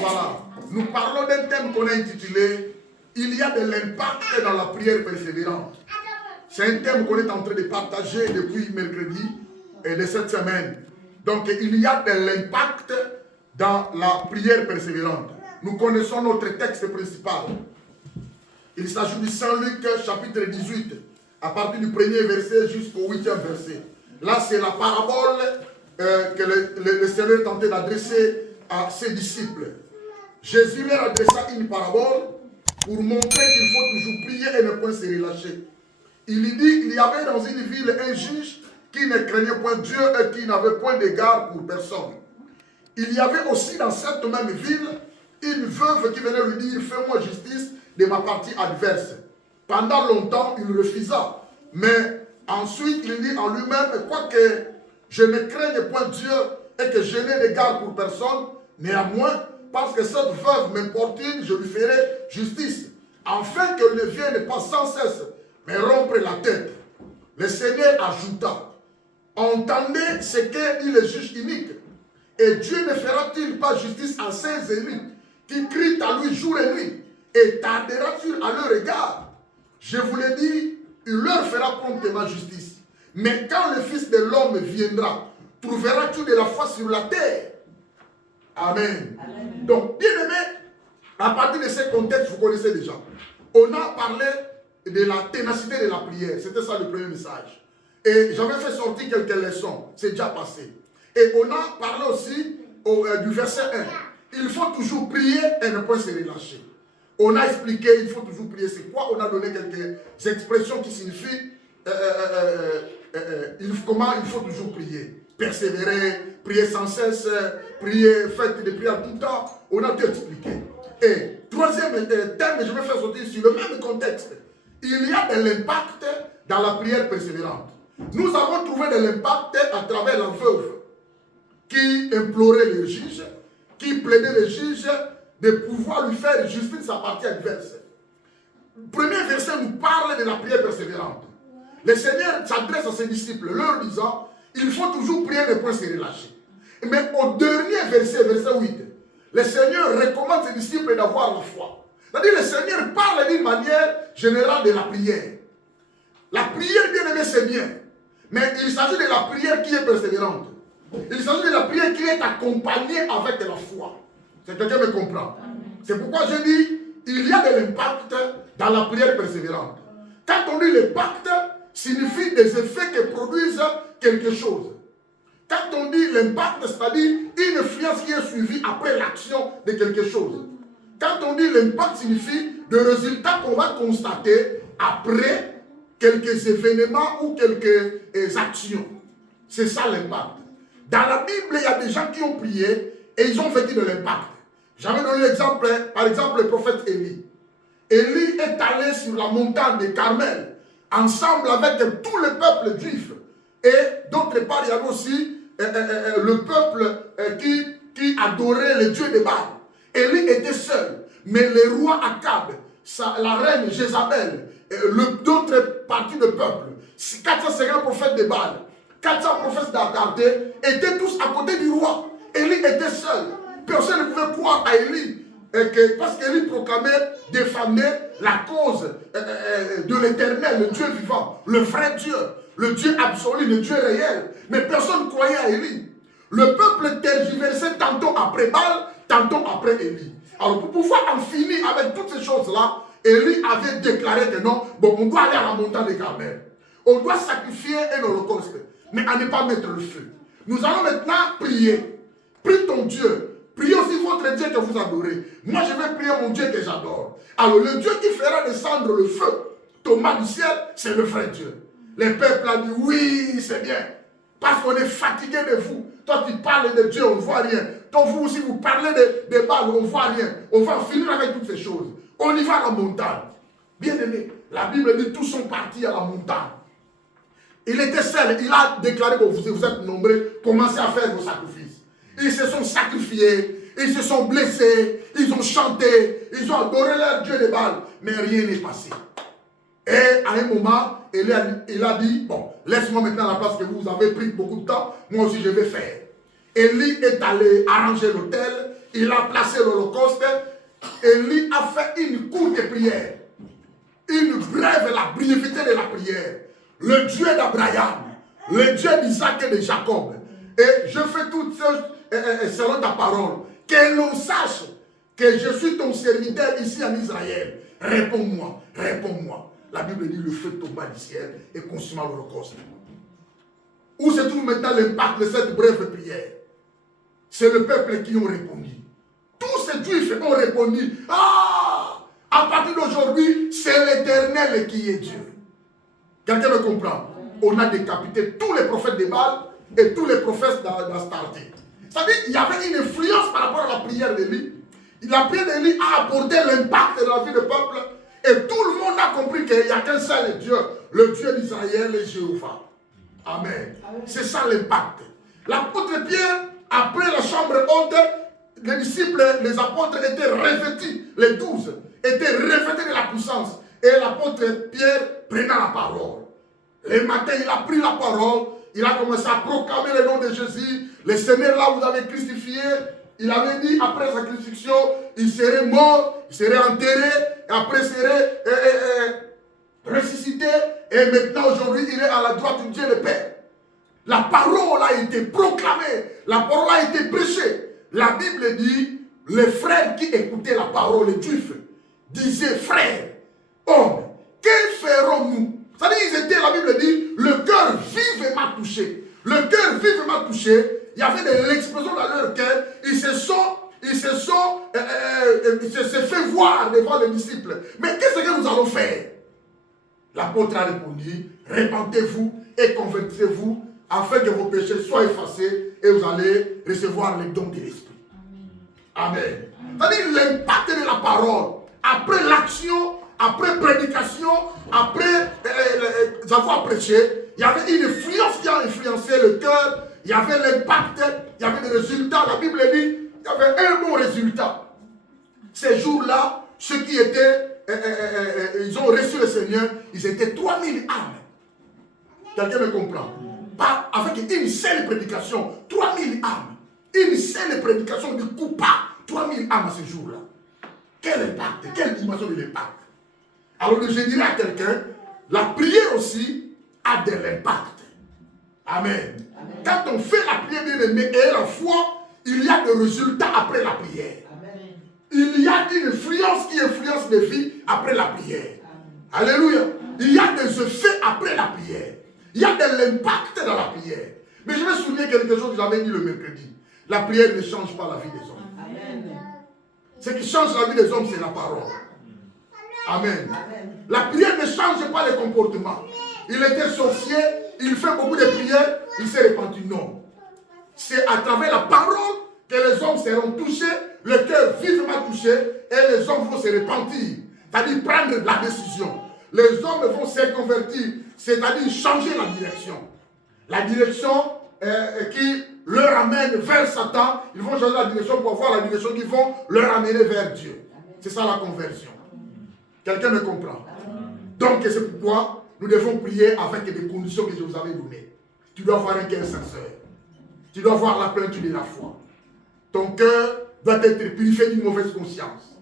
Voilà. Nous parlons d'un thème qu'on a intitulé « Il y a de l'impact dans la prière persévérante ». C'est un thème qu'on est en train de partager depuis mercredi et de cette semaine. Donc, il y a de l'impact dans la prière persévérante. Nous connaissons notre texte principal. Il s'agit du Saint Luc chapitre 18, à partir du premier verset jusqu'au 8e verset. Là, c'est la parabole que le Seigneur tentait d'adresser à ses disciples. Jésus leur adressa une parabole pour montrer qu'il faut toujours prier et ne point se relâcher. Il lui dit, il y avait dans une ville un juge qui ne craignait point Dieu et qui n'avait point d'égard pour personne. Il y avait aussi dans cette même ville une veuve qui venait lui dire, fais-moi justice de ma partie adverse. Pendant longtemps, il refusa. Mais ensuite, il dit en lui-même, quoique je ne craigne point Dieu et que je n'ai d'égard pour personne, néanmoins, parce que cette veuve m'importune, je lui ferai justice, afin qu'elle ne vienne pas sans cesse me rompre la tête. Le Seigneur ajouta, entendez ce que dit le juge inique, et Dieu ne fera-t-il pas justice à ses élus, qui crient à lui jour et nuit, et tardera-t-il à leur égard? Je vous l'ai dit, il leur fera promptement justice. Mais quand le Fils de l'homme viendra, trouvera-t-il de la foi sur la terre? Amen. Amen. Donc, bien aimé, à partir de ce contexte, vous connaissez déjà. On a parlé de la ténacité de la prière. C'était ça le premier message. Et j'avais fait sortir quelques leçons. C'est déjà passé. Et on a parlé aussi du verset 1. Il faut toujours prier et ne pas se relâcher. On a expliqué, il faut toujours prier. C'est quoi? On a donné quelques expressions qui signifient comment il faut toujours prier. Persévérer, prier sans cesse, prier, faites des prières tout le temps. On a tout expliqué. Et troisième thème, je vais faire sortir sur le même contexte. Il y a de l'impact dans la prière persévérante. Nous avons trouvé de l'impact à travers la veuve qui implorait le juge, qui plaidait le juge de pouvoir lui faire justice sa partie adverse. Le premier verset nous parle de la prière persévérante. Le Seigneur s'adresse à ses disciples, leur disant, il faut toujours prier ne point se relâcher. Mais au dernier verset, verset 8, le Seigneur recommande ses disciples d'avoir la foi. C'est-à-dire le Seigneur parle d'une manière générale de la prière. La prière, bien aimée, c'est bien. Mais il s'agit de la prière qui est persévérante. Il s'agit de la prière qui est accompagnée avec la foi. C'est quelqu'un me comprend. C'est pourquoi je dis, il y a de l'impact dans la prière persévérante. Quand on dit l'impact, signifie des effets qui produisent quelque chose. Quand on dit l'impact, c'est-à-dire une influence qui est suivie après l'action de quelque chose. Quand on dit l'impact, signifie des résultats qu'on va constater après quelques événements ou quelques actions. C'est ça l'impact. Dans la Bible, il y a des gens qui ont prié et ils ont vécu de l'impact. J'avais donné l'exemple, par exemple, le prophète Élie. Élie est allé sur la montagne de Carmel, ensemble avec tout le peuple juif. Et d'autre part, il y avait aussi le peuple qui adorait le dieu de Baal. Élie était seul, mais le roi Akab, la reine Jézabel, d'autres parties du peuple, 450 prophètes de Baal, 400 prophètes d'Ardé, étaient tous à côté du roi. Élie était seul. Personne ne pouvait croire à Élie. Parce qu'Élie proclamait, défendait la cause de l'Éternel, le Dieu vivant, le vrai Dieu, le Dieu absolu, le Dieu réel. Mais personne ne croyait à Élie. Le peuple tergiversait tantôt après Baal, tantôt après Élie. Alors pour pouvoir en finir avec toutes ces choses-là, Élie avait déclaré que non, bon, on doit aller à la montagne de Carmel. On doit sacrifier un holocauste, mais à ne pas mettre le feu. Nous allons maintenant prier. Prie ton Dieu. Priez aussi votre Dieu que vous adorez. Moi, je vais prier mon Dieu que j'adore. Alors, le Dieu qui fera descendre le feu, Thomas du ciel, c'est le vrai Dieu. Le peuple a dit, oui, c'est bien. Parce qu'on est fatigué de vous. Toi, tu parles de Dieu, on ne voit rien. Toi, vous aussi, vous parlez de Baal, on ne voit rien. On va finir avec toutes ces choses. On y va à la montagne. Bien aimé, la Bible dit, tous sont partis à la montagne. Il était seul, il a déclaré, bon, vous êtes nombreux, commencez à faire vos sacrifices. Ils se sont sacrifiés, ils se sont blessés, ils ont chanté, ils ont adoré leur Dieu de Baal, mais rien n'est passé. Et à un moment, il a dit, bon, laisse-moi maintenant la place que vous avez pris beaucoup de temps, moi aussi je vais faire. Élie est allé arranger l'autel, il a placé l'Holocauste. Élie a fait une courte prière. Une brève, la brièveté de la prière. Le Dieu d'Abraham, le Dieu d'Isaac et de Jacob. Et je fais toutes choses selon ta parole. Que l'on sache que je suis ton serviteur ici en Israël. Réponds-moi, réponds-moi. La Bible dit le feu tomba du ciel et consuma l'Holocauste. Où se trouve maintenant l'impact de cette brève prière? C'est le peuple qui ont répondu. Tous ces juifs ont répondu. Ah! À partir d'aujourd'hui, c'est l'Éternel qui est Dieu. Quelqu'un me comprend? On a décapité tous les prophètes de Baal et tous les prophètes d'Astarté. C'est-à-dire qu'il y avait une influence par rapport à la prière d'Élie. La prière d'Élie a apporté l'impact dans la vie du peuple. Et tout le monde a compris qu'il n'y a qu'un seul Dieu, le Dieu d'Israël et Jéhovah. Amen. C'est ça l'impact. L'apôtre Pierre, après la chambre haute, les disciples, les apôtres étaient revêtus, les 12 étaient revêtus de la puissance. Et l'apôtre Pierre prenait la parole. Le matin, il a pris la parole, il a commencé à proclamer le nom de Jésus. Le Seigneur, là, vous avez crucifié. Il avait dit, après sa crucifixion, il serait mort, il serait enterré, et après il serait ressuscité. Et maintenant, aujourd'hui, il est à la droite de Dieu le Père. La parole a été proclamée, la parole a été prêchée. La Bible dit, les frères qui écoutaient la parole, les juifs, disaient, frères, hommes, que ferons-nous? C'est-à-dire, ils étaient, la Bible dit, le cœur vivement touché. Le cœur vivement touché, il y avait de l'explosion dans leur cœur. Ils se fait voir devant les disciples. Mais qu'est-ce que nous allons faire? L'apôtre a répondu, répentez-vous et convertissez-vous afin que vos péchés soient effacés et vous allez recevoir les dons de l'Esprit. Amen. C'est-à-dire l'impact de la parole, après l'action, après prédication, après avoir prêché, il y avait une influence qui a influencé le cœur, il y avait l'impact, il y avait des résultats. La Bible dit, il y avait un bon résultat. Ces jours-là, ceux qui étaient, ils ont reçu le Seigneur, ils étaient 3000 âmes. Quelqu'un me comprend? Pas avec une seule prédication, 3000 âmes. Une seule prédication ne coupe pas 3000 âmes à ce jour-là. Quel impact, quelle dimension de l'impact. Alors je dirais à quelqu'un, la prière aussi a de l'impact. Amen. Amen. Quand on fait la prière bien aimée et la foi, il y a des résultats après la prière. Amen. Il y a une influence qui influence les vies après la prière. Amen. Alléluia. Il y a des effets après la prière. Il y a de l'impact dans la prière. Mais je vais souligner quelque chose que j'avais dit le mercredi. La prière ne change pas la vie des hommes. Amen. Ce qui change la vie des hommes, c'est la parole. Amen. Amen. La prière ne change pas les comportements. Il était sorcier, il fait beaucoup de prières, il s'est répandu. Non. C'est à travers la parole que les hommes seront touchés, le cœur vivement touché, et les hommes vont se repentir. C'est-à-dire prendre la décision. Les hommes vont se convertir, c'est-à-dire changer la direction. La direction qui leur amène vers Satan, ils vont changer la direction pour voir la direction qui vont leur amener vers Dieu. C'est ça la conversion. Quelqu'un me comprend? Donc c'est pourquoi nous devons prier avec des conditions que je vous avais données. Tu dois avoir un cœur sincère. Tu dois avoir la plénitude de la foi. Ton cœur doit être purifié d'une mauvaise conscience.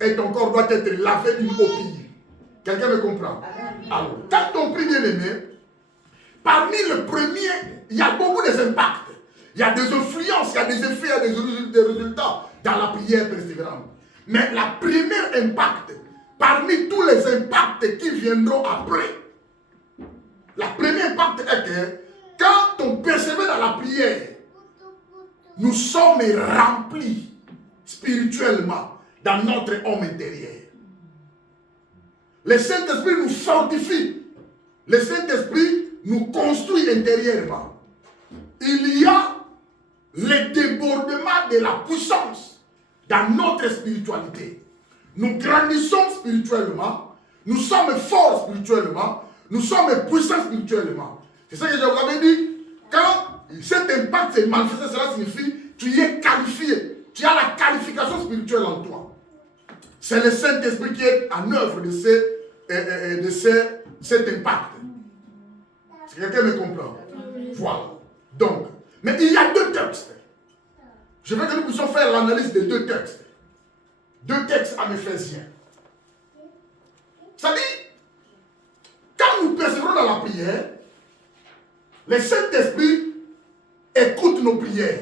Et ton corps doit être lavé d'une eau pure. Quelqu'un me comprend? Alors, quand on prie bien aimé, parmi le premier, il y a beaucoup d'impacts. Il y a des influences, il y a des effets, il y a des résultats dans la prière persévérante. Mais la première impact, parmi tous les impacts qui viendront après, la première impact est que quand on persévère dans la prière, nous sommes remplis spirituellement dans notre homme intérieur. Le Saint-Esprit nous fortifie. Le Saint-Esprit nous construit intérieurement. Il y a le débordement de la puissance dans notre spiritualité. Nous grandissons spirituellement, nous sommes forts spirituellement, nous sommes puissants spirituellement. C'est ça que je vous avais dit. Quand cet impact s'est manifesté, cela signifie que tu es qualifié. Tu as la qualification spirituelle en toi. C'est le Saint-Esprit qui est en œuvre de cet impact. Si quelqu'un me comprend. Voilà. Donc, mais il y a deux textes Je veux que nous puissions faire l'analyse des deux textes. Deux textes en Éphésiens. Ça dit, quand nous persévérons dans la prière, le Saint-Esprit écoute nos prières.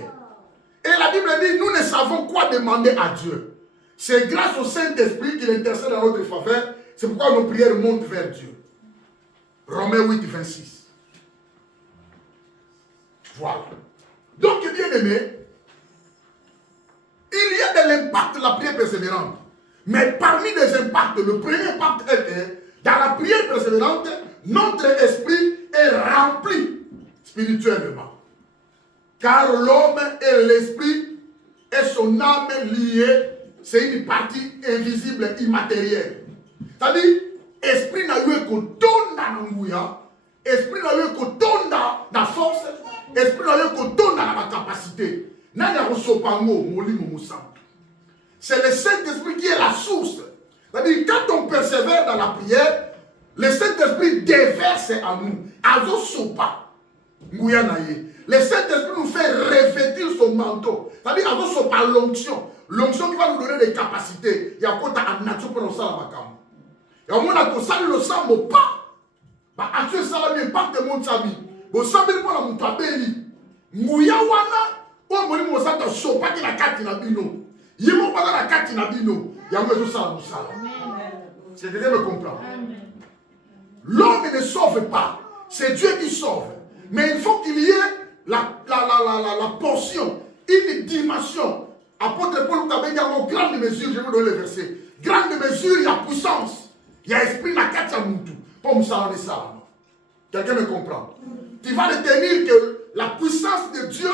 Et la Bible dit, nous ne savons quoi demander à Dieu. C'est grâce au Saint-Esprit qu'il intercède en notre faveur. C'est pourquoi nos prières montent vers Dieu. Romains 8, 26. Voilà. Donc, bien aimé, il y a de l'impact de la prière persévérante. Mais parmi les impacts, le premier impact est que dans la prière persévérante, notre esprit est rempli spirituellement. Car l'homme et l'esprit et son âme liées, c'est une partie invisible, immatérielle. C'est-à-dire, esprit n'a eu que ton dans l'angouya, esprit n'a eu que ton dans la force, esprit n'a eu que ton dans la capacité. C'est le Saint-Esprit qui est la source. C'est-à-dire, quand on persévère dans la prière, le Saint-Esprit déverse en nous. Azo sopa. Le Saint-Esprit nous fait revêtir son manteau. C'est-à-dire, azo sopa l'onction. L'onction qui va nous donner des capacités. Il y a quoi en nature pour nous faire la macam. Et au moins, on a salué le sang, mais pas. En Dieu, ça va bien, pas de mon sami. Vous savez, pour la montabéli. Mouya wana. Oh, mon Dieu, ça te sopa qui la carte na bino. Yemo pas la carte na bino. Il y a tout ça, tout ça. C'est de me comprendre. L'homme ne sauve pas. C'est Dieu qui sauve. Mais il faut qu'il y ait la portion, une dimension. Apôtre Paul nous a dit en grande mesure, je vais vous donner le verset. Grande mesure, il y a puissance. Il y a esprit dans la carte à Moutou. Comme ça, on est ça. Quelqu'un me comprend. Tu vas retenir que la puissance de Dieu,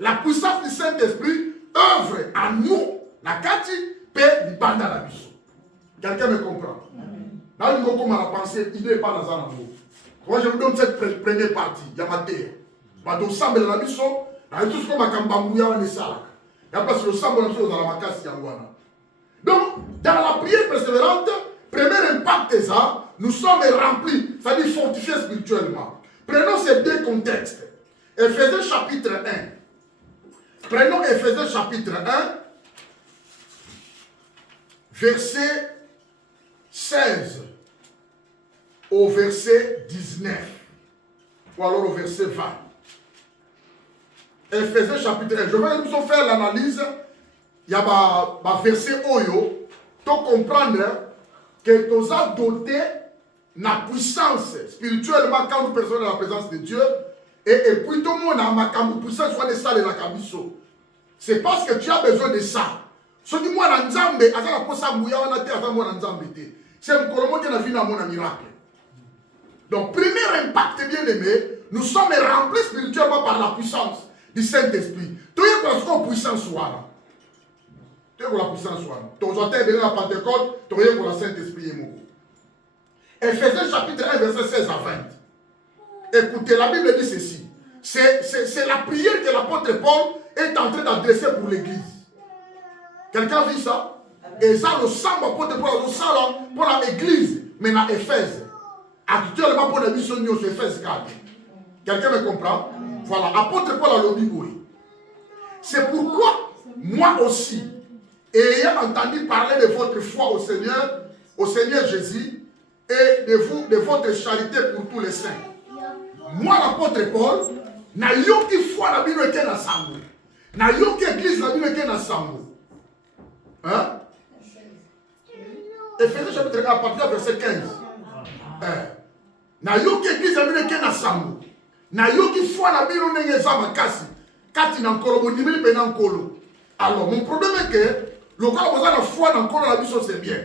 la puissance du Saint-Esprit œuvre en nous. La carte peut du banda la biso. Quelqu'un me comprend. Là, nous avons la pensée, il n'est pas dans un amour. Moi, je vous donne cette première partie. Il y a ma terre. Je vais ensemble la biso. Je tout ce qu'on m'a kambambouya, on est ça. Il y a parce que le sang, on a chose dans la macasse, donc, dans la prière persévérante, premier impact est ça, nous sommes remplis, c'est-à-dire fortifiés spirituellement. Prenons ces deux contextes. Éphésiens chapitre 1. Prenons Éphésiens chapitre 1, verset 16 au verset 19. Ou alors au verset 20. Éphésiens chapitre 1. Je vais nous faire l'analyse. Il y a un verset Oyo. Pour comprendre que nous avons doté la puissance spirituellement quand nous percevons la présence de Dieu. Et puis tout le monde a ma puissance soit de ça de la camiso. C'est parce que tu as besoin de ça. Ce qui moi dans Nzambe, à la posa mouya on a été avant moi dans Nzambe. C'est un colomo qui a vu dans mon miracle. Donc premier impact bien aimé, nous sommes remplis spirituellement par la puissance du Saint-Esprit. Tu es pour la puissance soit. Tu es pour la puissance soit. Tu as la Pentecôte, tu es pour la Saint-Esprit. Éphésiens chapitre 1 verset 16 à 20. Écoutez, la Bible dit ceci. C'est la prière que l'apôtre Paul est en train d'adresser pour l'église. Quelqu'un vit ça? Et ça, le sang apôtre Paul, le sang pour l'église, mais dans Éphèse. Actuellement, pour la mission de Éphèse 4. Quelqu'un me comprend? Voilà, apôtre Paul a le dit oui. C'est pourquoi, moi aussi, ayant entendu parler de votre foi au Seigneur Jésus, et de votre charité pour tous les saints. Moi, l'apôtre Paul, n'a yoki foi la Bible qui est dans Sambo. N'a yoki église la Bible qui est dans Sambo. Hein? Éphésiens chapitre 1, à partir du verset 15. N'a yoki église la Bible qui est dans Sambo. N'a yoki foi la Bible qui est dans Makasi. Kati na nkolo, mon nimeli pe na nkolo. Alors, mon problème est que, le cas où vous avez la foi dans nkolo la Bible, c'est bien.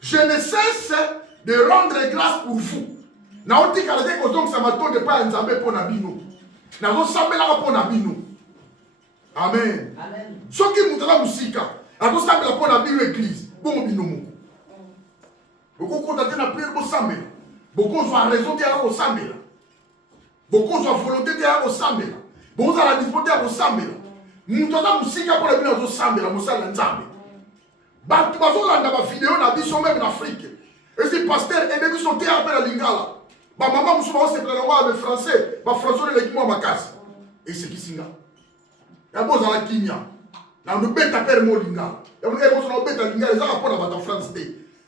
Je ne cesse de rendre grâce pour vous. Na oti kalade ko donc ça m'a donné pas nzambe pour nabino. Na go sambela pour nabino. Amen. Amen. Soki mutala musika, a go sambela pour nabino église. Bon binomo. Beaucoup contacter na prière pour sambela. Beaucoup ont raison de aller au sambela. Beaucoup ont volonté de aller au sambela. Beaucoup ont la disposition de aller au sambela. Mutala musika pour nabino au sambela, musala nzambe. Ba tu bazo landa ba vidéo na biso même en Afrique. Et si pasteur et demi sont terre à la lingala. Ba maman musu ba se prendre avec français, ba français de l'équipe ma casse. Et c'est qui singa. Ya boza la kinya. Dans le bêta père Molinga. Et on est dans le bêta Linga, les gens pour la France.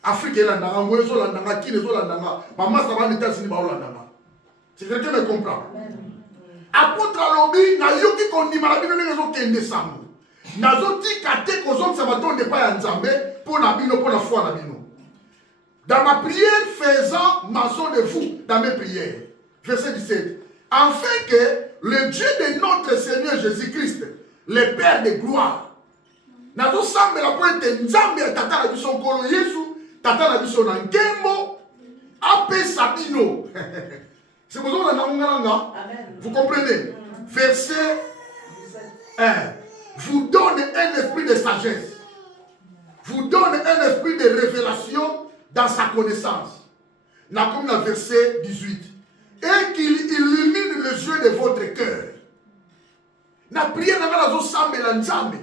Afrique est là, Angola, Zolandanga, Kine, Zolandanga, Maman, ça va en États-Unis, Baolandanga. C'est quelqu'un me comprend. Apôtre Alobi, na yoki kondi malabino les gens qui descendent. Nazoti kate kozon ça va tomber pas Nzambe pour la bino pour la foi la bino. Dans ma prière faisant mention de vous dans mes prières. Verset 17. Afin que le Dieu de notre Seigneur Jésus-Christ, le Père de gloire, nazo sambe la pointe Nzambe tata la biso kolo Yesu, tata la biso na nkembo ape sabino. C'est pour ça que vous comprenez. Verset 1. Vous donne un esprit de sagesse. Vous donne un esprit de révélation dans sa connaissance. Comme le verset 18. Et qu'il illumine les yeux de votre cœur. Na prière na zo sambela nzambe.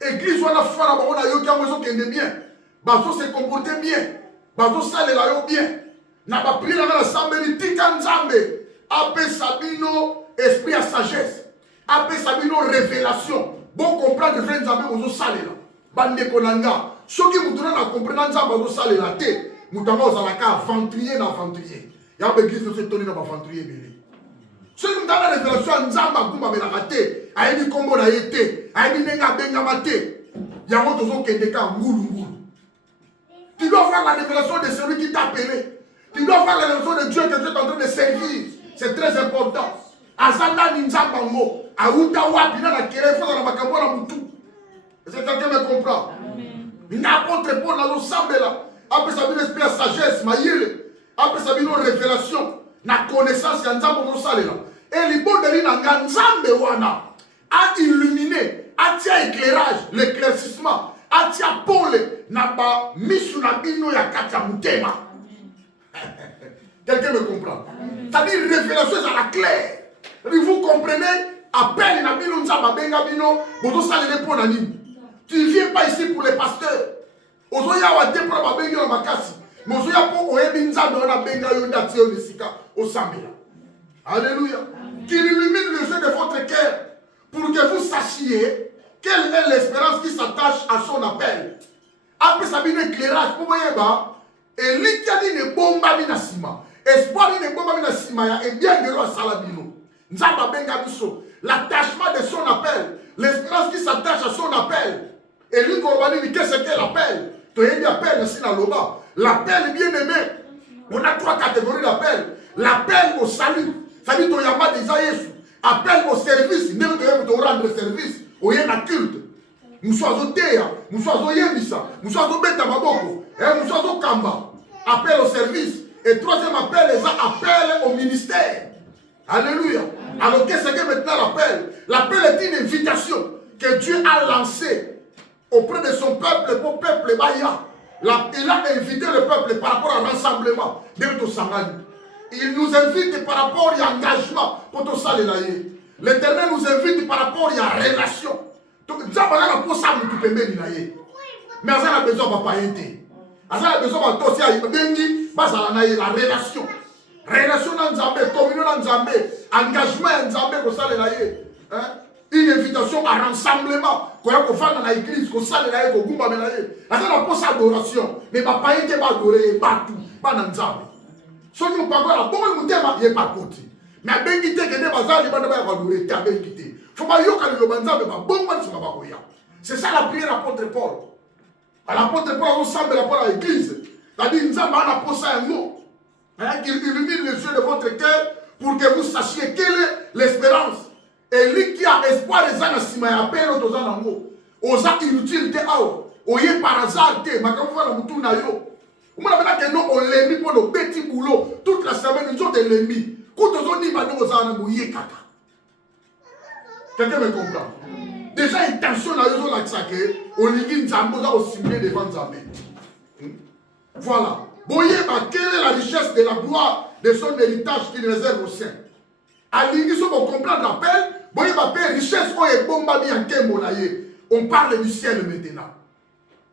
Église wana fara ba ona yo kiamozo kende bien. Bazo se comporter bien. Bazo salela yo bien. Na ba prière na sambeli tika nzambe. Ape sabino esprit à sagesse. Ape sabino révélation. Bon comprendre vrai nzambe ozo salela. Bande konanga. Soki mutuna na comprendre nzambe ozo salela te. Mutanga ozalaka aventurier na aventurier. Ya ba église se toni na ba aventurier belé. Soki mutana révélation nzambe akumba belaka te. Ayebi kombo na yete. Ayebi nenga bengama te. Yango tozo kende ka ngulu ngulu. Tu dois voir la révélation de celui qui t'a appelé. Tu dois voir la révélation de Dieu que tu es en train de servir. C'est très important. Azanda ninzambango. Aouta wapina na kere fona na makambo na mutu. Est-ce que quelqu'un me comprend? N'importe quoi dans l'ensemble. Après ça vient l'esprit de sagesse, maïle. Après ça vient révélation. Na connaissance ya nzambo no salela. Et les bonnes de na nzambe wana a illuminé, a tia éclairage, l'éclaircissement, a tia pole na ba misu na bino ya katia mutema. Quelqu'un me comprend? C'est-à-dire révélation à la claire. Vous comprenez? Appel na bino nzamba benga bino, bozo salele po na nini. Tu ne viens pas ici pour les pasteurs. Ozoya wa te pour ba benga na makasi. Mais ozoya po oyebi nzamba na benga yo ndati yo nisika o sambela. Alléluia. Qu'il illumine les yeux de votre cœur pour que vous sachiez quelle est l'espérance qui s'attache à son appel. Après ça vient éclairage pour voyeba et l'itiani ne bomba mina sima. Espoir ne bomba mina sima ya et bien de loi salabino. Nzamba benga biso. L'attachement de son appel, l'espérance qui s'attache à son appel. Et lui, qu'est-ce qu'est l'appel? Tu as dit appel, l'appel bien aimé. On a trois catégories d'appel. L'appel au salut. Ça dit, tu n'as pas déjà Jésus. Appel au service. Tu dois rendre service. Au yéna culte. Nous sommes au Théa. Nous sommes au Yémissa. Nous sommes au Beta Maboko. Nous sommes au Kamba. Appel au service. Et troisième appel, les appels au ministère. Alléluia. Alors qu'est-ce que maintenant l'appel? L'appel est une invitation que Dieu a lancée auprès de son peuple, pour peuple Baya. Il a invité le peuple par rapport à l'ensemble de tout Sangani. Il nous invite par rapport à l'engagement pour tout ça. L'Éternel nous invite par rapport à la relation. Donc, nous avons besoin de mais on a besoin de papier. On a besoin de la relation. Relation dans Nzambe, communion dans Nzambe, engagement dans Nzambe, qu'on s'allait là. Une invitation à rassemblement. Quand on va dans l'église, qu'on s'allait là, qu'on goumba là. On a pas d'adoration. Mais papa il va adorer partout, pas dans Nzambe. Si nous pas là, bon nous t'aime, il est pas côté. Mais ben qui t'est que des bazar, il va pas adorer, t'as ben quitté. Faut pas yoka le Nzambe, bon moi c'est pas koya. C'est ça la prière l'apôtre Paul. À l'apôtre Paul on semble l'apôtre à l'église. C'est-à-dire Nzambe on a posé un mot. Qu'il illumine les yeux de votre cœur pour que vous sachiez quelle est l'espérance. Et lui qui a espoir les gens à Sima et appelle aux gens en haut. Aux gens inutiles de Ao. Oye par hasard, ma comme vous la moutou na yo. On a dit que nous on l'a mis pour nos petits boulots. Toute la semaine, nous sommes l'ennemi. Quand on a dit que nous avons dit kaka. Quelqu'un me comprend? Déjà, intention à eux, on a dit que on a dit que nous avons simulé devant Nzambe. Voilà. Voyez quelle est la richesse de la gloire de son héritage qu'il réserve au sein. À l'église, on comprend l'appel. Voyez ma paix, richesse, on parle du ciel maintenant.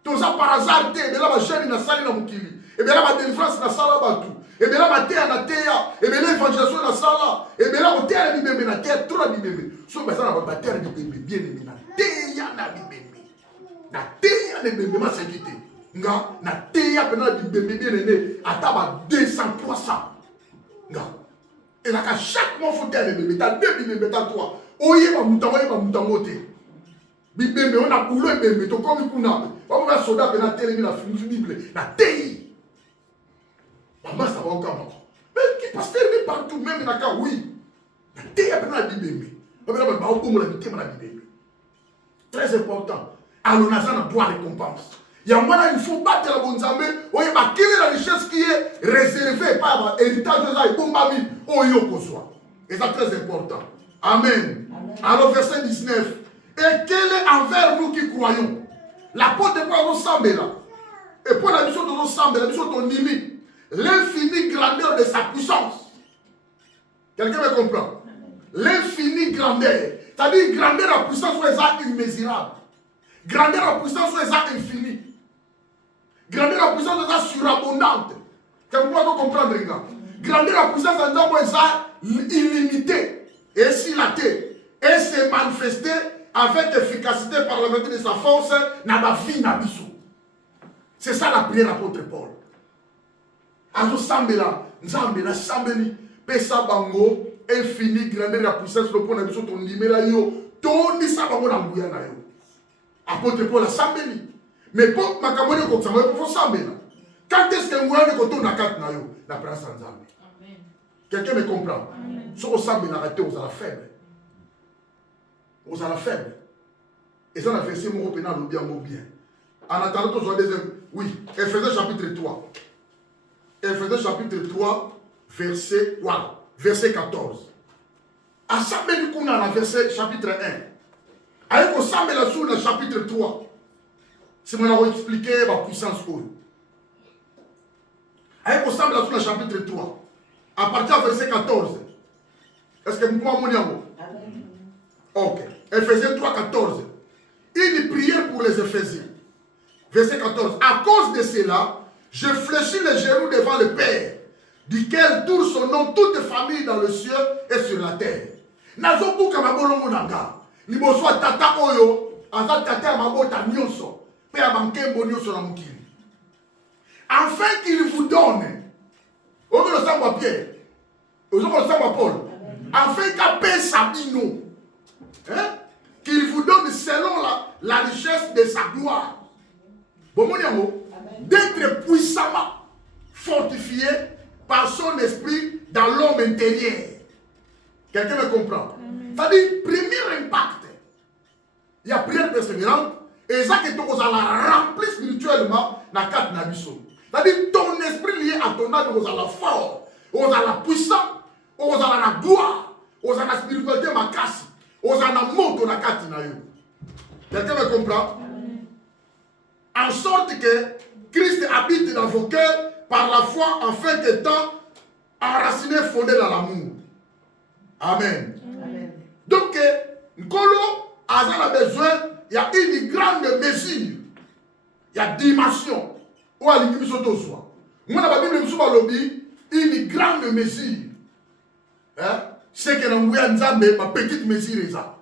Tout ça par hasard, et bien là, ma chaîne n'a sali na mukili. Et bien là, ma délivrance n'a sala batu. Et bien là, ma terre n'a terre. Et bien là, l'évangélisation n'a sala. Et bien là, ma terre n'a bibémé, na terre, tout la bibémé. Sauf que ça n'a pas terre n'a bibémé, bien aimé, na terre n'a bibémé. na teya ne bembe ma sécurité nga na teya pena di bembe bien aimé ataba 200 300 nga et là chaque mois faut faire le bébé t'as 2 bébés t'as 3 oye ba mutango te bibembe on a boulot bébé to comme kuna ba ba soda pena télé na bible na teyi maman ça va encore mais qui pasteur est partout même na ka oui na teya pena di bébé ba ba ba ko mo la bitema na bébé très important. Alors, on a un droit de récompense. Il y a un moment, il faut battre la bonne armée. Quelle est la richesse qui est réservée par l'héritage de ça et bon babi, et c'est très important. Amen. Alors, verset 19. Et quel est envers nous qui croyons? L'apôtre Paul nous semble là. Et pour la mission de nous semble, la mission de nos limites, l'infinie grandeur de sa puissance. Quelqu'un me comprend? L'infinie grandeur. C'est-à-dire, grandeur la puissance où est immesurable. Grandeur la puissance où est infinie. Grandeur la puissance où est surabondante. Quelqu'un peut comprendre, les gars. Grandeur la puissance où est illimitée. Et si la terre et s'est manifestée avec efficacité par la vertu de sa force, n'a pas vie, n'a pas vie. C'est ça la prière de l'apôtre Paul. Alors, Sambela, Nzambela, Sambeli, Pesa Bango, infini grandeur la puissance le point de ton numéro yo toni ça bango na nguya na yo apôtre Paul a sambeli mais pour makamone ko tsama ko sambela quand est-ce que nguya ne ko tona kat na yo na place nzambe amen quelqu'un me comprend so ko sambela raté aux ala faible et ça na verset mo pena lo bien en attendant to deuxième oui Ephésiens chapitre 3 Ephésiens chapitre 3 verset 1 verset 14. À Samuel Kuna, dans verset chapitre 1. Avec Samuel sur le chapitre 3. C'est moi qui expliqué ma puissance. Avec Samuel sur le chapitre 3. À partir du verset 14. Est-ce que vous pouvez m'en dire? Ok. Ephésiens 3, 14. Une prière pour les Éphésiens. Verset 14. À cause de cela, je fléchis les genoux devant le Père, duquel tourne son nom toute famille dans le ciel et sur la terre. Nazoku kamabolongo nanga. Liboso tata oyo, aza tata mabota nyonso, pe abankembo nyonso na mukili. Afin qu'il vous donne. Oyo le samba Pierre. Oyo le samba Paul. Afin qu'à paix Sabino. Hein? Qu'il vous donne selon la richesse de sa gloire. Bon mon d'être puissamment fortifié par son esprit dans l'homme intérieur. Quelqu'un me comprend? C'est-à-dire, premier impact, il y a prière persévérante, et ça que tu as rempli spirituellement dans 4 nabisos. C'est-à-dire, ton esprit lié à ton âme, tu as la force, tu as la puissance, tu as la gloire, tu as la spiritualité, ma casse, tu as la mort, tu as la 4 nabisos. Quelqu'un me comprend? En sorte que Christ habite dans vos cœurs par la foi, afin qu'étant enraciné, fondé dans l'amour. Amen. Amen. Donc, Nkolo a besoin, il y a une grande mesure, il y a dimension. Où a l'église de soi. Moi, dans la Bible, je une grande mesure. C'est que nous avons ma petite mesure.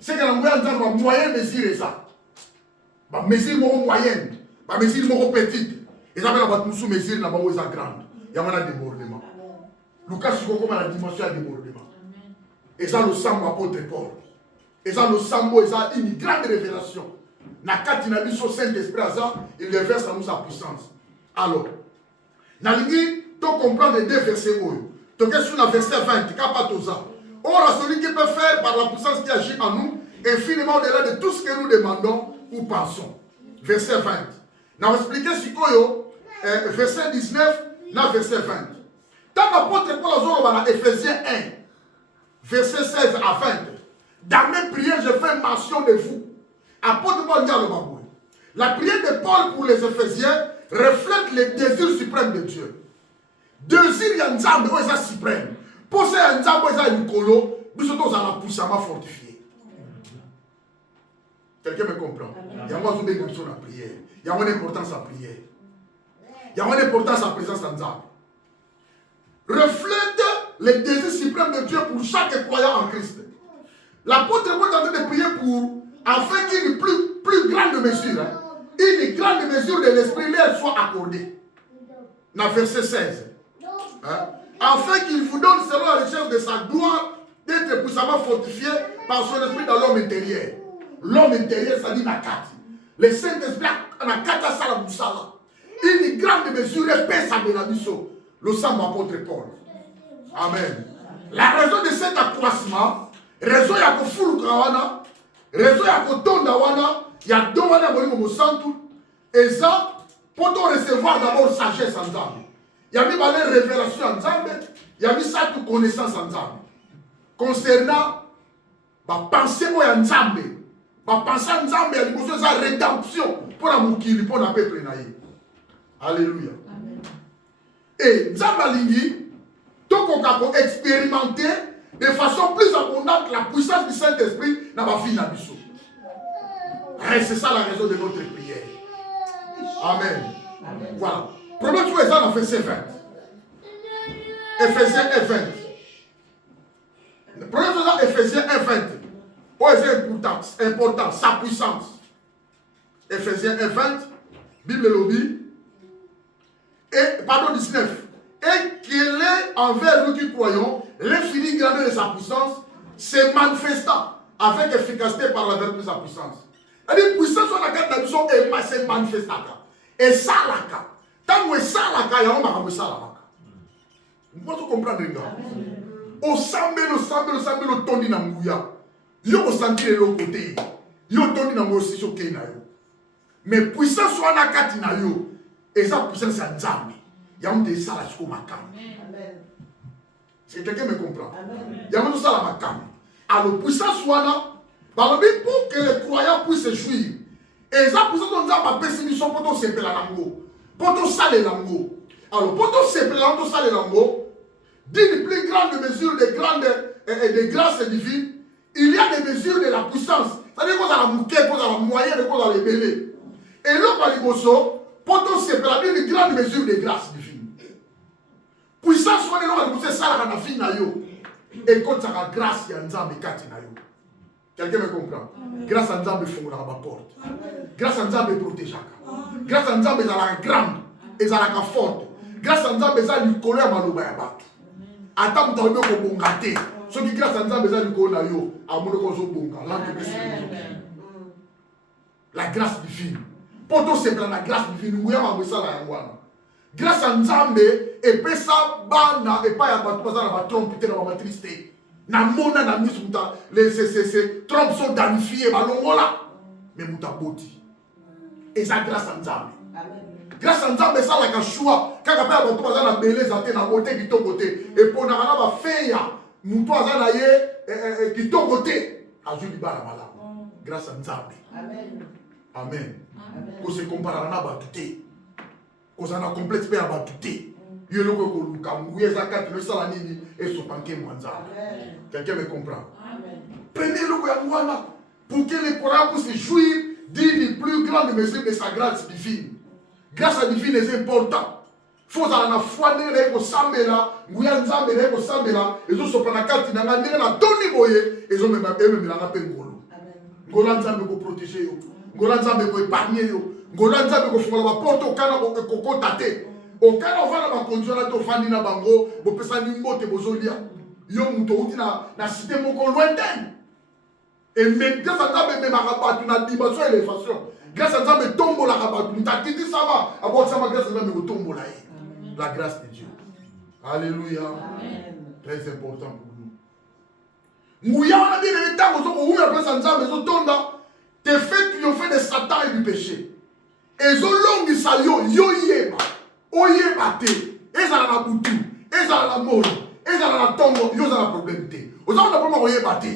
C'est que nous avons ma moyenne mesure. Ma mesure moyenne, ma mesure petite. Et ça va être une mesure grande. Il y a un débordement. Lucas, c'est comme la dimension de débordement. Et ça, le sang apôtre Paul. Et ça, le sang, c'est une grande révélation. Nakati na biso Saint-Esprit, il verse à nous sa puissance. Alors, Nalingi, tu comprends les 2 versets. Tu es sur le verset 20, or, à celui qui peut faire par la puissance qui agit en nous, infiniment au-delà de tout ce que nous demandons ou pensons. Verset 20. Nous allons expliquer ce que verset 19, verset 20. Tant l'apôtre Paul a Ephésiens 1, verset 16 à 20. Dans mes prières, je fais mention de vous. Apôtre Paul dit à l'Obaboué. La prière de Paul pour les Éphésiens reflète le désir suprême de Dieu. Désir yanzambe est suprême. Pour ça, yanzambe est Nikolo, nous sommes dans puissamment fortifié. Quelqu'un me comprend? Il y a une bénédiction à la prière. Il y a une importance à la prière. Il y a une importance à la présence d'Anzambe. Reflète le désir suprême de Dieu pour chaque croyant en Christ. L'apôtre Paul est en train de prier pour afin qu'une plus grande mesure, hein, une grande mesure de l'esprit leur soit accordée. Dans verset 16. Hein, afin qu'il vous donne selon la richesse de sa gloire d'être puissamment fortifié par son esprit dans l'homme intérieur. L'homme intérieur, ça dit Nakati. Le Saint-Esprit Nakata Salabusala. Une grande mesure épaisse à Benabiso. Le sang de l'apôtre Paul. Amen. La raison de cet accroissement, raison ya kufulu kawana, raison ya kotonda wana, ya do wana bolimo mosantu, et ça, pour recevoir d'abord sagesse en Zambie. Il y a mis les révélations en Zambie, il y a mis ça toute connaissance en Zambie. Concernant la pensée en Zambie, la pensée en Zambie, il y a une rédemption pour la moukili, pour la peuple naïe. Alléluia. Amen. Et Zambie, donc on a expérimenté de façon plus abondante la puissance du Saint-Esprit dans ma vie Nabiso. C'est ça la raison de notre prière. Amen. Amen. Voilà. Premier chose, c'est dans Ephésiens 20. Ephésiens 20. Premier chose, c'est Ephésiens 20. Oh, c'est important, sa puissance. Ephésiens 20, Bible lobby. Et, pardon, 19. Et qu'il est envers nous qui croyons, l'infinie grandeur de sa puissance, se manifestant avec efficacité par la vertu de sa puissance. C'est-à-dire, puissance sur la carte d'absolution est manifestée. Et ça, la carte. Tant que ça, la carte, il y a un peu de ça, la carte. Vous pouvez comprendre, les gars. Au sambe, le tondi na mouya. Yo au senti de l'autre côté. Yo tondi na mouya aussi sur Kenya. Mais puissance sur la carte na yo. Et ça, puissance c'est un zambi. Il y a un des salles à makam. C'est quelqu'un me comprend. Il y a un des salles à makam. Alors, puissance soit là, pour que les croyants puissent se jouir. Et ça, puissance on a ma pessimission pour tout seper la lango. Pour tout saler la lango. Alors, pour tout seper la lango, saler la lango, d'une plus grande mesure de grâce divine, il y a des mesures de la puissance. C'est-à-dire qu'on a la mouquet, qu'on a la moyenne, qu'on a les bélés. Et là, par les bossos, pour tout seper la lango, une grande mesure de grâce divine. Puissance soit là, on a ça la vie na yo. Et quand ça a grâce, il y a un zambe kati na yo. Quelqu'un me comprend? Grâce à Nzambe fongola la porte. Grâce à Nzambe protège. Grâce à Nzambe za la grande, et za la forte. Grâce à Nzambe za du colère maloba ya bato. Ata mutabe ko bongate. Ce qui grâce à Nzambe za du colère yo, amono ko zo bonga. La grâce divine. Poto c'est la grâce divine, nguya ma besa la yangwana. Grâce à Nzambe et pesa bana et pas ya bato pas na ba trompe na ba triste. Na mona na misu muta les trompes sont damnifiées balongola mais muta boti. Et ça grâce à Nzambe. Grâce à Nzambe ça la kashua kaka pa bato pas na beleza te na beauté qui ton côté et pour na ba feya muto aza na ye qui ton côté azuli bala mala. Grâce à Nzambe. Amen. Amen. Ko se compare na ba tuté. Ko za na complexe pe ba tuté. Quelqu'un me comprend? Prenez le pour que les croyants puissent se jouir d'une plus grande mesure de sa grâce divine. Grâce divine est important. Il faut que la foi ne soit pas là, ils ont sopra na kati na ngane na toni boye, ils ont même la paix ngolo. Ngolo nzambe ko protéger yo. Ngolo nzambe ko épargner yo. Ngolo nzambe ko fongola ba porte au kana ko kotate. Au cas où on va dans conduire la tofandi na bango, bo pesa ni mbote bozolia. Yo muto uti na cité moko lointaine. Et même grâce à ça même arabat na dimension élévation. Grâce à ça me tombe la rabat. Muta kiti ça va. Abo ça grâce à ça me tombe là. La grâce de Dieu. Alléluia. Amen. Très important pour nous. Mouya on a dit le temps où on a besoin de ça mais on tombe. Tes faits triompher de Satan et du péché. Et zo longi sa yo yeba. Oye bate, ezala na butu, ezala na moro, ezala na tongo, yo za na problème te. Oza na problème oye bate.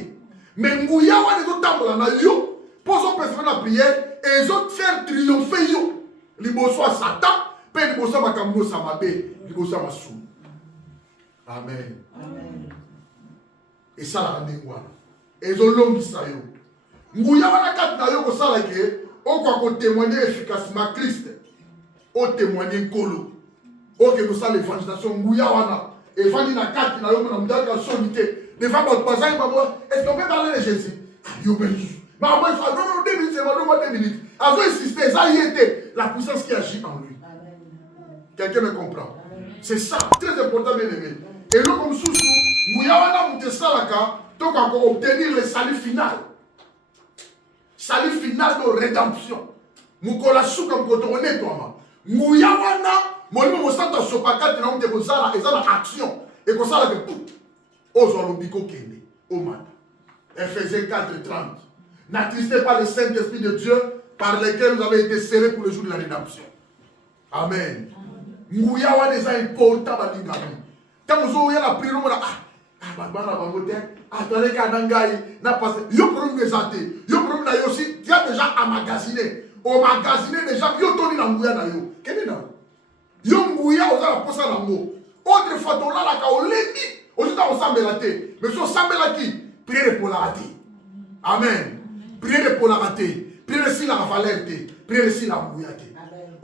Mais nguya wa de tambola na yo, pour son personne na prière, et ils ont faire triompher yo. Liboso a Satan, pe liboso makambo samabe, liboso masu. Amen. Amen. Et ça la ndengwa. Et zo longi sa yo. Nguya wa na kat na yo ko sala ke, o kwa ko témoigner efficacement Christ. Au témoigner Kolo. Au que nous sommes l'évangélisation Mouyawana. Et Fandi na kati na yomo na mdaka sonité. Les femmes au bazin est-ce qu'on peut parler de Jésus? Yo ben. Maman, il faut, non, 2 minutes, c'est moi, donne-moi 2 minutes. Elles ont insisté, ça y était, la puissance qui agit en lui. Quelqu'un me comprend? C'est ça, très important, bien aimé. Et là, comme sous, nous y avons donc encore obtenir le salut final. Salut final de rédemption. Nous collons comme quand on est toi. Nous y avons, moi, je me sens sopakat, nous avons des action. Et comme ça, tout. Aux Olobiko Kende, au Manda. Ephésiens 4:30. N'attristez pas le Saint-Esprit de Dieu par lequel vous avez été scellés pour le jour de la rédemption. Amen. Nous y avons des importants à l'ingami. Quand vous avez la prière, tu as déjà emmagasiné. Au magasiné déjà, yo toni na nguya na yo. Quel na yo nguya oza la posa na ngo. Autrefois ton là la ka olendi, ozuta osambela te. Mais so sambela ki, prière pour la rater. Amen. Prière pour la rater. Prière si la valeur te. Prière si la nguya te.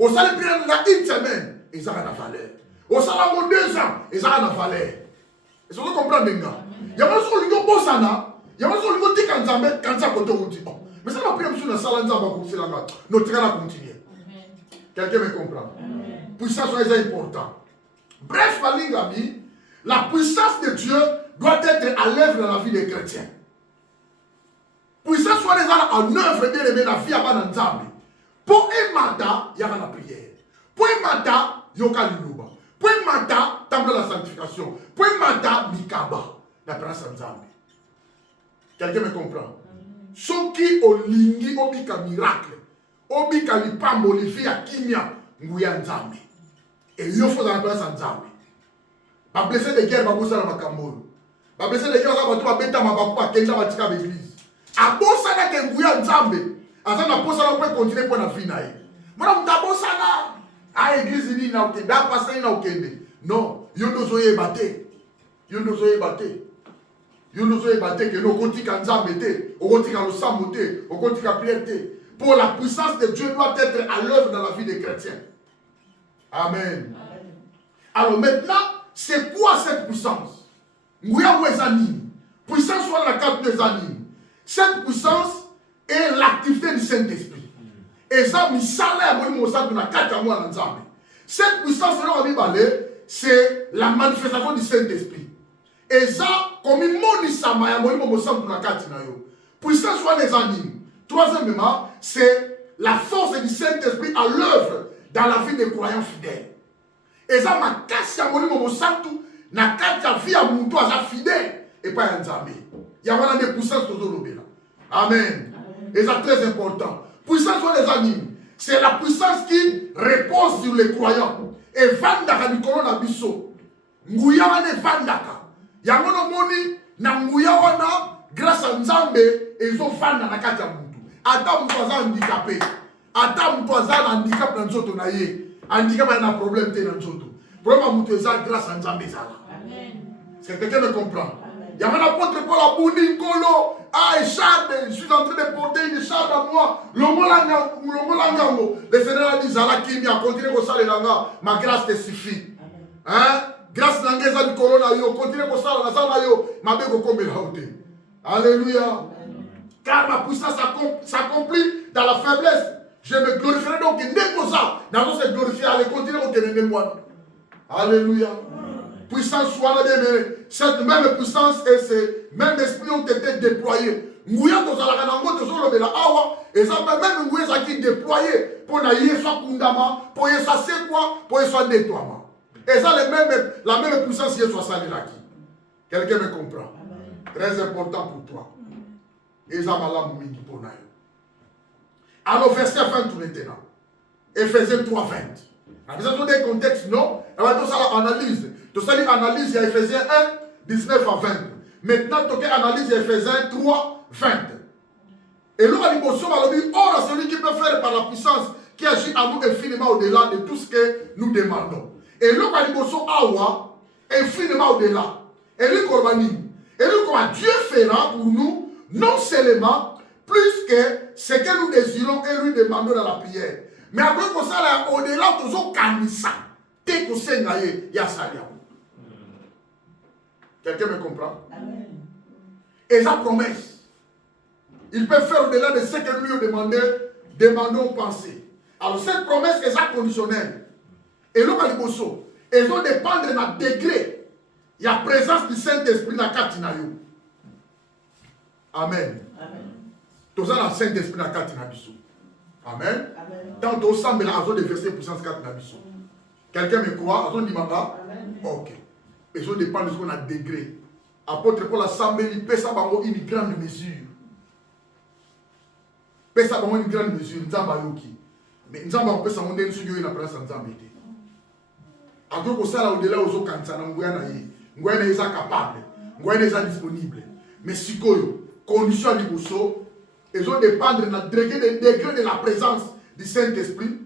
Au sale prière na une semaine, et ça a la valeur. Au sale ngo 2 ans, et ça a la valeur. Et ça vous comprenez bien. Il y a pas sur le bosana, il y a pas sur le tika nzambe quand ça koto uti. Mais ça va prier sur la salle nzamba pour faire la notre travail continue. Quelqu'un me comprend? Puissance est important. Bref, la puissance de Dieu doit être à l'œuvre dans la vie des chrétiens. Puissance soit en œuvre de la vie avant Nzambe. Pour un mandat, il y a la prière. Pour un mandat, il y a l'Iluba. Pour un mandat, il y a la sanctification. Pour un mandat, Mikaba. La présence Nzambe. Quelqu'un me comprend? Ce qui au lingi, obika miracle, obika lipambo, lifia kimia, nguya Nzambe. Et il faut dans la présence Nzambe. Ba blessé de guerre, ba bossa na makambolo. Ba blessé de guerre, ba ba beta mabaku akenda batika l'église. A bossa na ke nguya Nzambe. Asa na bossa na peut continuer pour la vie na ye. Mona mutabossa na a église ni na okende, da passer na okende. Non, yo dozoye baté. Yo dozoye baté. Yo dozoye baté que no kotika Nzambe te, o kotika lo sambo te, o kotika prière te. Pour la puissance de Dieu doit être à l'œuvre dans la vie des chrétiens. Amen. Alors maintenant, c'est quoi cette puissance? Puissance soit la carte des animes. Cette puissance est l'activité du Saint-Esprit. Et ça, cette puissance, c'est la manifestation du Saint-Esprit. Et ça, comme il puissance soit les animes. Troisièmement, c'est la force du Saint-Esprit à l'œuvre dans la vie des croyants fidèles. Et ça, ma casse à mon niveau santu, na katia vie à mon toit, ça fidèle et pas un Nzambe. Il y a des puissances de l'obéla. Amen. Et ça très important. Puissance sur les animes, c'est la puissance qui repose sur les croyants. Et vandaka du colon abisso. Nguya wane vandaka. Yamono moni na nguya wana grâce à Nzambe et ils ont vanda na katia muntu. Ata mtu aza handicapé. Ata mtu aza handicap na nzoto na ye. Handicap a un problème te na nzoto. Problème à mtu eza grâce à Nzambe zala. C'est que quelqu'un me comprend. Il y a un apôtre Paul à Bouni Nkolo. Ah, écharpe, je suis en train de porter une écharpe à moi. Le Seigneur a dit Zala Kimi a continué au salle langa. Ma grâce te suffit. Hein? Grâce à Ngeza du Corona, yo continue au salle la salle yo. Ma bego comme la haute. Alléluia. Car ma puissance s'accomplit dans la faiblesse. Je me glorifierai donc Nekosa. Dans ce glorifier, allez continuer au tenir moi. Alléluia. Puissance soit la bien, cette même puissance et ces mêmes esprits ont été déployés. Ngouya tozala kanango tozolo de la awa et ça même ngouya qui déployé pour na yesa kundama pour yesa c'est quoi pour yesa nettoiement. Et ça la même puissance qui est soit salé là qui. Quelqu'un me comprend? Très important pour toi. Et ça m'a mingi pour naï. Alors verset 20 tout maintenant. Ephésiens 3:20. Vous avez des contextes, non? On va tout ça analyse. Tout ça analyse, il y a Ephésiens 1, 19 à 20. Maintenant, tu analyse Ephésiens 3, 20. Et là, on va dire, or, celui qui peut faire par la puissance qui agit à nous infiniment au-delà de tout ce que nous demandons. Et là, on va dire, infiniment au-delà. Et lui, Dieu fera pour nous, non seulement plus que ce que nous désirons et lui demandons dans la prière. Mais après, au-delà, nous avons kanisa. Quelqu'un me comprend? Amen. Et sa promesse. Il peut faire au-delà de ce que nous lui avons demandé, demandons, penser. Alors cette promesse est conditionnelle. Et là, elles vont dépendre de degré. Il y a la présence du Saint-Esprit dans la Katinayo. Amen. Tout ça, le Saint-Esprit dans la Katinayo. Amen. Tant que ça, mais là, ils ont des versets puissance Katinayo. Quelqu'un me croit, ils ont dit Manga. Ok. Ils ont dépendre de ce qu'on a degré. Apôtre Paul a semblé, il peut ça une grande mesure. Il peut ça une grande mesure. Mais nous avons fait ça, on a une studio, il a pris ça, nous avons été. Alors que ça, au-delà, aux autres, quand ça, nous avons été capables, nous avons été disponibles. Mais si vous avez condition de vous, ils ont dépendre de degré de la présence du Saint-Esprit,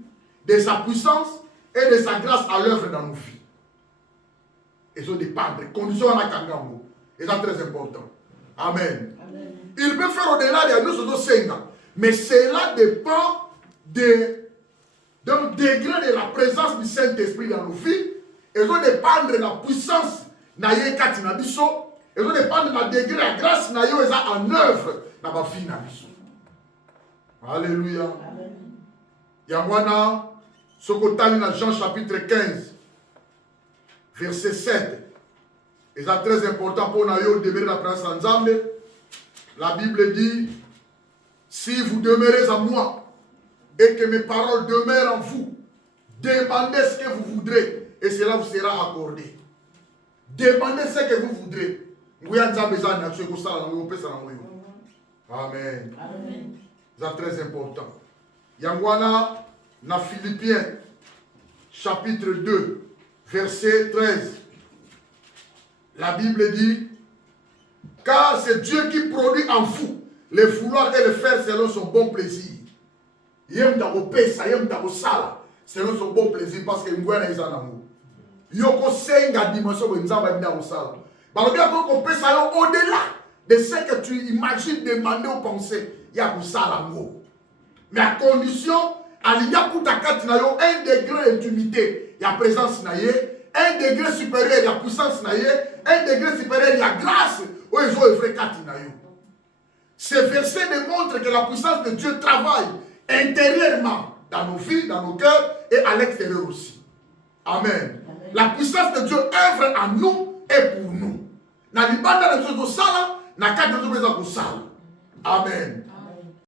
de sa puissance et de sa grâce à l'œuvre dans nos vies. Ils ont dépendre de conditions à la Kangambo. Et c'est très important. Amen. Il peut faire au-delà de nous autres 5 ans. Mais cela dépend d'un degré de la présence du Saint-Esprit dans nos vies. Ils ont dépendre de la puissance naye katina biso. Ils ont dépendre de la degré de la grâce naye en œuvre dans ma vie na biso. Alléluia. Yamwana sokotani na Jean chapitre 15 verset 7. Et c'est très important pour nous demeurer la présence ensemble. La Bible dit, si vous demeurez en moi et que mes paroles demeurent en vous, demandez ce que vous voudrez et cela vous sera accordé. Demandez ce que vous voudrez. Amen. C'est très important. Yangwana na Philippiens chapitre 2 verset 13. La Bible dit, car c'est Dieu qui produit en vous le vouloir et le faire selon son bon plaisir. Yem ta opesa, yem ta osala, selon son bon plaisir, parce que ngwana est en amour. Yoko senga dimension de nzamba bina osala. Balobi ako opesa yo au-delà de ce que tu imagines demander ou penser, ya osala ngo. Mais à condition, alinya kutakati na yo un degré d'intimité, ya présence na ye. Un degré supérieur de la puissance, un degré supérieur de la grâce, où ils ont œuvré Katinayo. Ces versets démontrent que la puissance de Dieu travaille intérieurement dans nos vies, dans nos cœurs et à l'extérieur aussi. Amen. La puissance de Dieu œuvre en nous et pour nous. Na libanda de Dieu sala, na kati de Dieu sala. Amen.